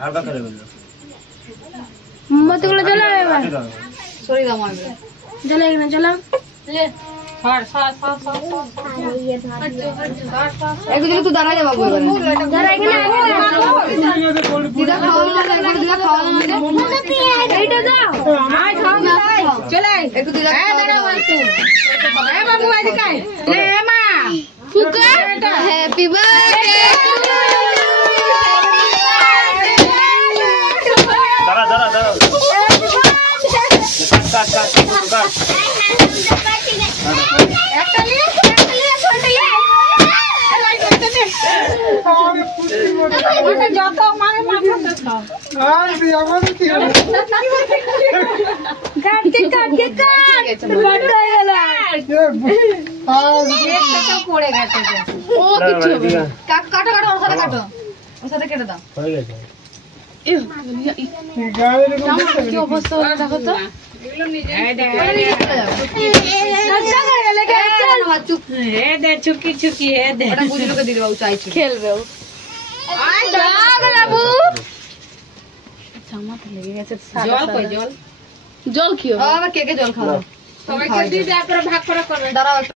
হালকা করে বললো মোমবাতিগুলো জ্বালাও এবার সরি দাও মারবে জ্বালাই না জ্বালাও ले एक दिन तू दारा जा बाबू দাঁড়া এখানে दिदा खाओ ना दिदा खाओ ना এইটা দাও हां खाओ ना चल एक दिदा दारा तू ए बाबू आई दिखाई ले मां ফুকা হ্যাপি বার্থডে দাঁড়া দাঁড়া দাঁড়া কাট কাট কাট একটা নিয়ে ফটো নিয়ে ওটা যত মানে মাথা খাও আর আমাদের কি হলো কাট বড় হয়ে গেল একটা পড়ে গেছে ও কিছু হবে না কাটো কাটো ওর সাথে কাটো ওর সাথে কেটে দাও হয়ে গেছে কি অবস্থা হলো দেখো তো চুপ दे छुकी छुकी है दे ওটা বুঝলোকে দিয়ে দেবো চাইছি খেলবে ও বাবু জামাতে লেগে গেছে জল কই জল জল কি হবে আবার কে কে জল খাওয়া সবাইকে দিয়ে দে, তারপরে ভাগ করে করবে দাঁড়াও